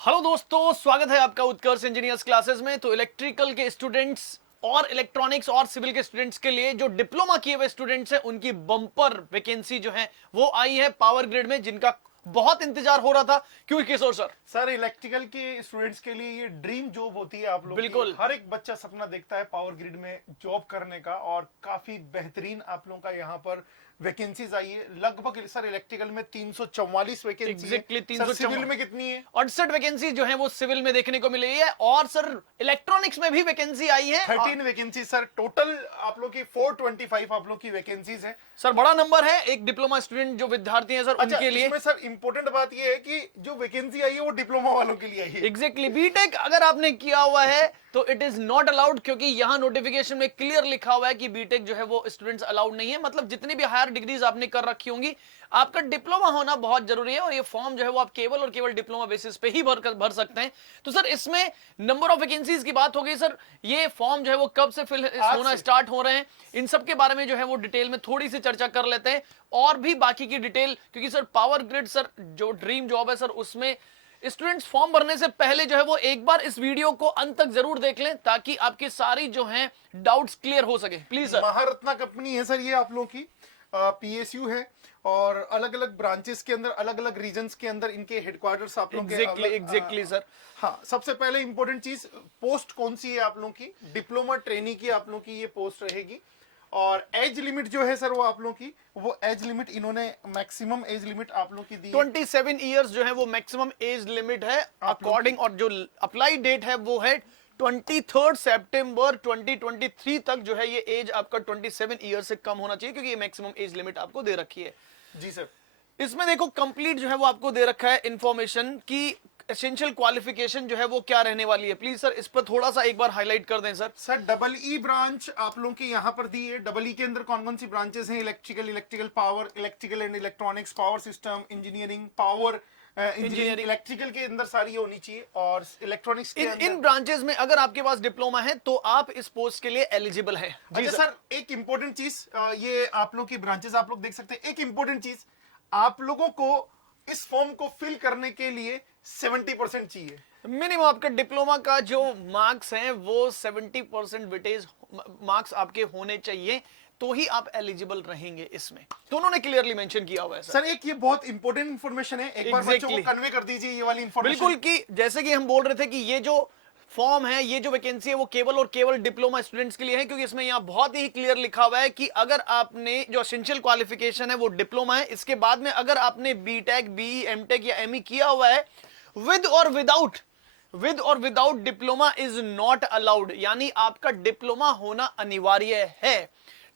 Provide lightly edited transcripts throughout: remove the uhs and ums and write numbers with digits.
Hello दोस्तों, स्वागत है आपका उत्कर्ष इंजीनियर्स क्लासेस में। तो इलेक्ट्रिकल के स्टूडेंट्स और इलेक्ट्रॉनिक्स और सिविल के स्टूडेंट्स के लिए जो डिप्लोमा किए हुए स्टूडेंट्स हैं उनकी बम्पर वैकेंसी जो है वो आई है पावर ग्रिड में, जिनका बहुत इंतजार हो रहा था। क्यों किशोर सर? सर इलेक्ट्रिकल के स्टूडेंट्स के लिए ये ड्रीम जॉब होती है। आप लोग बिल्कुल। हर एक बच्चा सपना देखता है पावर ग्रिड में जॉब करने का, और काफी बेहतरीन आप लोगों का यहाँ पर वैकेंसीज आई है। लगभग सर इलेक्ट्रिकल में 344 वैकेंसी एग्जैक्टली 300। सिविल में कितनी है? 68 वैकेंसी जो है वो सिविल में देखने को मिली है। और सर इलेक्ट्रॉनिक्स में भी वैकेंसी आई है 13 वैकेंसी सर। टोटल आप लोग की 425 आप लोग की वैकेंसीज है। सर बड़ा नंबर है एक डिप्लोमा स्टूडेंट जो विद्यार्थी हैं सर उनके लिए। इसमें सर इंपॉर्टेंट बात ये है कि जो वैकेंसी आई है वो डिप्लोमा वालों के लिए आई है। एग्जैक्टली बीटेक अगर आपने किया हुआ है तो इट इज नॉट अलाउड, क्योंकि यहां नोटिफिकेशन में क्लियर लिखा हुआ है कि बीटेक जो है वो स्टूडेंट्स अलाउड नहीं है। मतलब जितनी भी हायर डिग्रीज आपने कर रखी होंगी, आपका डिप्लोमा होना बहुत जरूरी है। और ये फॉर्म जो है वो आप केवल और केवल डिप्लोमा बेसिस पे ही भर सकते हैं। तो सर इसमें नंबर ऑफ वैकेंसीज की बात हो गई। सर ये फॉर्म जो है वो कब से फिल होना स्टार्ट हो रहे हैं, इन सब के बारे में जो है वो डिटेल में थोड़ी सी चर्चा कर लेते हैं। और भी बाकी की डिटेल, क्योंकि सर पावर ग्रिड सर जो ड्रीम जॉब है सर, उसमें स्टूडेंट्स फॉर्म भरने से पहले जो है वो एक बार इस वीडियो को अंत तक जरूर देख लें, ताकि आपकी सारी जो हैं डाउट्स क्लियर हो सके। Please sir. महारत्ना कंपनी है सर ये आप लोगों की, पीएसयू है, और अलग अलग ब्रांचेस के अंदर, अलग अलग रीजन्स के अंदर इनके हेडक्वार्टर्स आप लोग के। Exactly sir. हाँ, सबसे पहले इंपॉर्टेंट चीज, पोस्ट कौन सी है आप लोगों की? डिप्लोमा ट्रेनी की आप लोगों की ये पोस्ट रहेगी। और एज लिमिट जो है सर वो आप लोगों की, वो एज लिमिट इन्होंने मैक्सिमम एज लिमिट आप लोगों की दी 27 ईयर्स जो है वो मैक्सिमम एज लिमिट है अकॉर्डिंग। और जो अप्लाई डेट है वो है 23 सितंबर 2023 तक जो है ये एज आपका 27 ईयर से कम होना चाहिए, क्योंकि ये मैक्सिमम एज लिमिट आपको दे रखी है। जी सर। इसमें देखो कंप्लीट जो है वो आपको दे रखा है इंफॉर्मेशन की एसेंशियल क्वालिफिकेशन जो है वो क्या रहने वाली है। प्लीज सर इस पर थोड़ा सा एक बार हाईलाइट कर दें sir. Sir double E branch आप लोगों की यहाँ पर दी है। डबल ई के अंदर कौन कौन सी ब्रांचेस हैं? Electrical power, electrical and electronics, power system engineering, power engineering. Electrical के अंदर सारी होनी चाहिए, और इलेक्ट्रॉनिक्स के अंदर इन ब्रांचेस में अगर आपके पास डिप्लोमा है तो आप इस पोस्ट के लिए एलिजिबल हैं। अच्छा सर, एक इंपॉर्टेंट चीज, ये आप लोग की ब्रांचेस आप लोग देख सकते हैं। एक इंपॉर्टेंट चीज, आप लोगों को इस फॉर्म को फिल करने के लिए 70% चाहिए मिनिमम। आपका डिप्लोमा का जो मार्क्स हैं वो 70% वेटेज मार्क्स आपके होने चाहिए, तो ही आप एलिजिबल रहेंगे इसमें। तो उन्होंने क्लियरली मेंशन किया हुआ है सर। एक ये बहुत इंपॉर्टेंट इन्फॉर्मेशन है, एक बार बच्चों को कन्वे कर दीजिए ये वाली इन्फॉर्मेशन। बिल्कुल, कि जैसे कि हम बोल रहे थे कि ये जो फॉर्म है, ये जो वैकेंसी है वो केवल और केवल डिप्लोमा स्टूडेंट्स के लिए है, क्योंकि इसमें यहाँ बहुत ही क्लियर लिखा हुआ है कि अगर आपने जो एसेंशियल क्वालिफिकेशन है वो डिप्लोमा है, इसके बाद में अगर आपने बीटेक, बीई, एमटेक या एमई किया हुआ है विद और without diploma is not allowed. यानी आपका डिप्लोमा होना अनिवार्य है,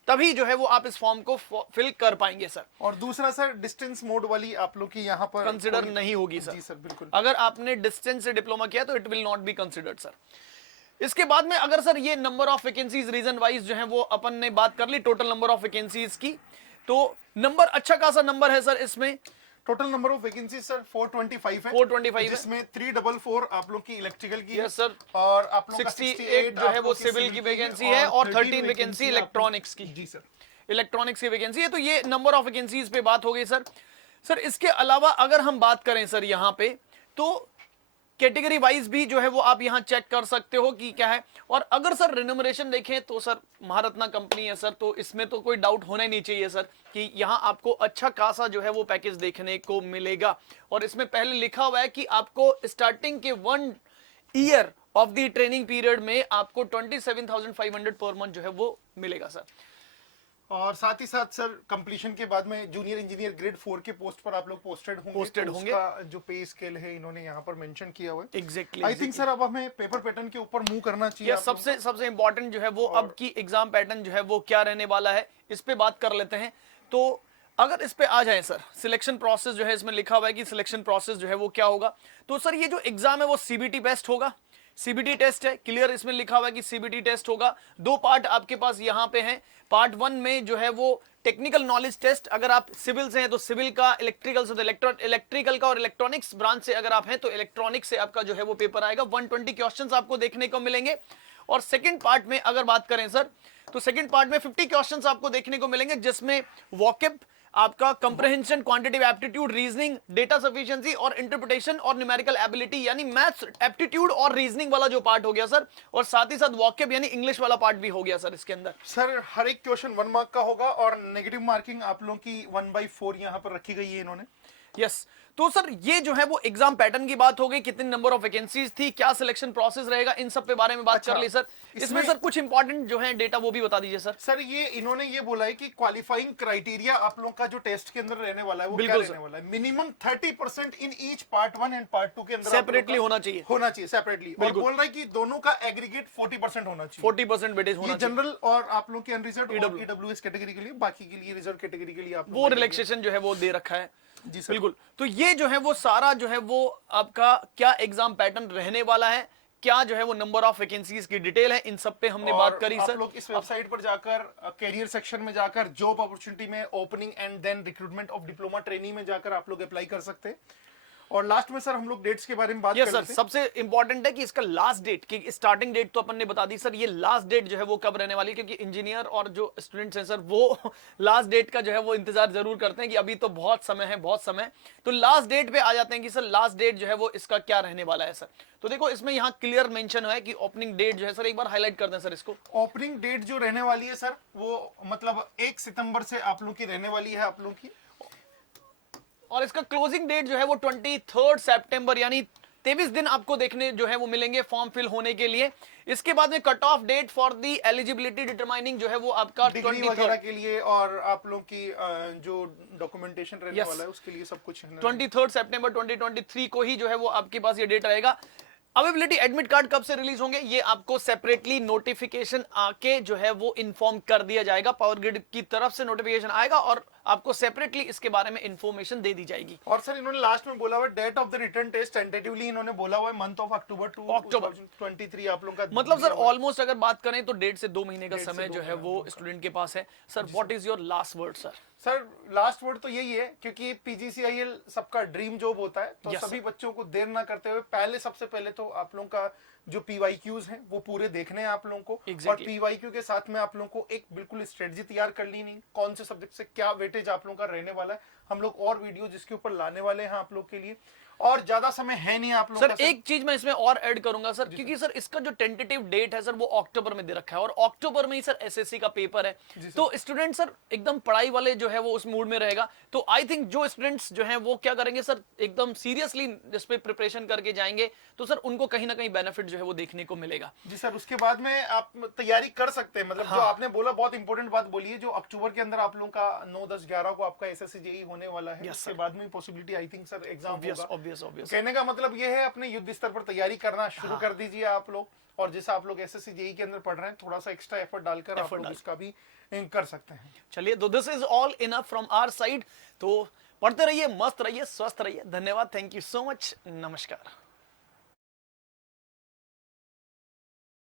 तभी जो है वो आप इस फॉर्म को फिल कर पाएंगे सर। और दूसरा सर, डिस्टेंस मोड वाली आप लोग की यहाँ पर कंसिडर नहीं होगी सर। जी सर बिल्कुल। अगर आपने डिस्टेंस से डिप्लोमा किया तो it will not be considered sir. इसके बाद में अगर सर ये number of vacancies region wise जो है वो अपन ने बात कर ली टोटल नंबर ऑफ वैकेंसीज की, तो नंबर अच्छा खासा नंबर है सर। इसमें total number of vacancy sir 425 है। 425 जिसमें 344 आप लोग की इलेक्ट्रिकल की है सर, और आप लोग 68 जो है वो सिविल की वैकेंसी है, और 13 वैकेंसी इलेक्ट्रॉनिक्स की। जी सर, इलेक्ट्रॉनिक्स की वैकेंसी है। तो ये नंबर ऑफ वैकेंसीज पे बात हो गई सर। सर इसके अलावा अगर हम बात करें सर यहाँ पे, तो कैटेगरी वाइज भी जो है वो आप यहाँ चेक कर सकते हो कि क्या है। और अगर सर रिन्यूमरेशन देखें तो सर महारत्ना कंपनी है सर, तो इसमें तो कोई डाउट होना ही नहीं चाहिए सर कि यहाँ आपको अच्छा खासा जो है वो पैकेज देखने को मिलेगा। और इसमें पहले लिखा हुआ है कि आपको स्टार्टिंग के 1 year of the training period में आपको 27,500 पर मंथ जो है वो मिलेगा सर। और साथ ही साथ सर कंप्लीशन के बाद में जूनियर इंजीनियर ग्रेड 4 के पोस्ट पर आप लोग पोस्टेड होंगे। उसका जो पे स्केल है इन्होंने यहाँ पर मेंशन किया हुआ है। एग्जैक्टली। आई थिंक सर अब हमें पेपर पैटर्न के ऊपर मूव करना चाहिए। सबसे इंपॉर्टेंट जो है वो अब की एग्जाम पैटर्न जो है वो क्या रहने वाला है, इस पे बात कर लेते हैं। तो अगर इस पे आ जाए सर, सिलेक्शन प्रोसेस जो है इसमें लिखा हुआ है कि सिलेक्शन प्रोसेस जो है वो क्या होगा। तो सर ये जो एग्जाम है वो सीबीटी बेस्ड होगा। सीबीटी टेस्ट है, क्लियर इसमें लिखा हुआ है कि सीबीटी टेस्ट होगा। 2 पार्ट आपके पास यहाँ पे हैं। पार्ट 1 में जो है वो टेक्निकल नॉलेज टेस्ट, अगर आप सिविल से हैं तो सिविल का, इलेक्ट्रिकल से तो इलेक्ट्रिकल का, और इलेक्ट्रॉनिक्स ब्रांच से अगर आप हैं तो इलेक्ट्रॉनिक्स से आपका जो है वो पेपर आएगा। 120 क्वेश्चंस आपको देखने को मिलेंगे। और सेकंड पार्ट में अगर बात करें सर, तो सेकंड पार्ट में 50 क्वेश्चंस आपको देखने को मिलेंगे, जिसमें वॉकिब आपका comprehension, quantitative aptitude, reasoning, data sufficiency और इंटरप्रिटेशन और न्यूमेरिकल एबिलिटी, यानी मैथ्स एप्टीट्यूड और रीजनिंग वाला जो पार्ट हो गया सर, और साथ ही साथ वॉकैब यानी इंग्लिश वाला पार्ट भी हो गया सर इसके अंदर। सर हर एक क्वेश्चन 1 मार्क का होगा और नेगेटिव मार्किंग आप लोगों की 1/4 यहाँ पर रखी गई है इन्होंने। यस तो सर ये जो है वो एग्जाम पैटर्न की बात हो गई, कितने नंबर ऑफ वैकेंसीज थी, क्या सिलेक्शन प्रोसेस रहेगा, इन सब पे बारे में बात कर ली सर। इसमें सर कुछ इंपॉर्टेंट जो है डेटा वो भी बता दीजिए सर। सर ये इन्होंने ये बोला है कि क्वालिफाइंग क्राइटेरिया आप लोग का जो टेस्ट के अंदर रहने वाला है वो क्या रहने वाला है, minimum 30% in each part 1 and part 2 के अंदर सेपरेटली होना चाहिए सेपरेटली, और बोल रहा है कि दोनों का एग्रीगेट 40% होना चाहिए। 40% वेटेज होना चाहिए जनरल और आप लोग के अनरिजर्व्ड और ईडब्ल्यूएस कैटेगरी के लिए, बाकी के लिए रिजर्व कैटेगरी के लिए आप वो रिलैक्सेशन जो है वो दे रखा है। जी सर। बिल्कुल, तो ये जो है वो सारा जो है वो आपका क्या एग्जाम पैटर्न रहने वाला है, क्या जो है वो नंबर ऑफ वैकेंसीज की डिटेल है, इन सब पे हमने बात करी सर। आप लोग इस वेबसाइट पर जाकर कैरियर सेक्शन में जाकर जॉब अपॉर्चुनिटी में opening and then recruitment of diploma trainee में जाकर आप लोग अप्लाई कर सकते हैं। और लास्ट में सर हम लोग डेट्स के बारे में बात सर सबसे इंपॉर्टेंट है कि इसका लास्ट डेट की स्टार्टिंग डेट तो अपन ने बता दी सर, ये लास्ट डेट जो है वो कब रहने वाली है, क्योंकि इंजीनियर और जो स्टूडेंट्स हैं सर वो लास्ट डेट का जो है वो इंतजार जरूर करते हैं कि अभी तो बहुत समय है, बहुत समय। तो लास्ट डेट पे आ जाते हैं कि सर लास्ट डेट जो है वो इसका क्या रहने वाला है सर। तो देखो इसमें यहाँ क्लियर मेंशन है कि ओपनिंग डेट जो है सर, एक बार हाईलाइट कर दें सर इसको। ओपनिंग डेट जो रहने वाली है सर वो मतलब 1 सितंबर से आप लोग की रहने वाली है आप लोग की, और इसका क्लोजिंग डेट जो है वो 23 सितंबर, यानी 23 दिन आपको देखने जो है वो मिलेंगे फॉर्म फिल होने के लिए। इसके बाद में cut off date for the eligibility determining जो है वो आपका डिग्री वगैरह के लिए और आप लोग की जो डॉक्यूमेंटेशन रहने वाला है उसके लिए सब कुछ 23 सितंबर 2023 को ही जो है वो आपके पास ये डेट रहेगा। अवेलेबिलिटी एडमिट कार्ड कब से रिलीज होंगे ये आपको सेपरेटली नोटिफिकेशन आके जो है वो इन्फॉर्म कर दिया जाएगा, पावर ग्रिड की तरफ से नोटिफिकेशन आएगा और आपको सेपरेटली इसके बारे में इंफॉर्मेशन दे दी जाएगी। और सर इन्होंने लास्ट में बोला हुआ date of the written test tentatively इन्होंने बोला हुआ है मंथ ऑफ अक्टूबर 2023 आप लोगों का, मतलब सर ऑलमोस्ट अगर बात करें तो 1.5 से 2 महीने का समय जो है वो स्टूडेंट के पास है। Sir what is your last word sir? Sir last word तो यही है, क्योंकि पीजीसीआईएल सबका ड्रीम जॉब होता है, तो सभी बच्चों को देर ना करते हुए सबसे पहले तो आप लोगों का जो पीवाईक्यूज हैं वो पूरे देखने हैं आप लोगों को। और पीवाईक्यू के साथ में आप लोगों को एक बिल्कुल स्ट्रेटजी तैयार कर ली, नहीं कौन से सब्जेक्ट से क्या वेटेज आप लोगों का रहने वाला है। हम लोग और वीडियो जिसके ऊपर लाने वाले हैं आप लोग के लिए, और ज्यादा समय है नहीं आप लोग सर। एक चीज मैं इसमें और ऐड करूंगा सर, क्योंकि सर इसका जो टेंटेटिव डेट है सर वो अक्टूबर में दे रखा है और अक्टूबर में ही सर एसएससी का पेपर है, तो स्टूडेंट सर एकदम पढ़ाई वाले जो है वो उस मूड में रहेगा। तो आई थिंक जो स्टूडेंट्स जो हैं वो क्या करेंगे सर, एकदम सीरियसली इस पे प्रिपरेशन करके जाएंगे, तो सर उनको कहीं ना कहीं बेनिफिट जो है वो देखने को मिलेगा। जी सर, उसके बाद में आप तैयारी कर सकते हैं, मतलब जो आपने बोला बहुत इंपॉर्टेंट बात बोली है, जो अक्टूबर के अंदर आप लोगों का 9, 10, 11 को आपका एसएससी जेईई होने वाला है, उसके बाद में possibility I think sir exam होगा। कहने का मतलब ये है अपने युद्ध स्तर पर तैयारी करना शुरू कर दीजिए आप लोग, और जैसा आप लोग एसएससी जेईई के अंदर पढ़ रहे हैं थोड़ा सा एक्स्ट्रा एफर्ट डालकर आप लोग इसका भी कर सकते हैं। चलिए, तो this is all enough from our side. तो पढ़ते रहिए, मस्त रहिए, स्वस्थ रहिए। धन्यवाद, थैंक यू सो मच, नमस्कार।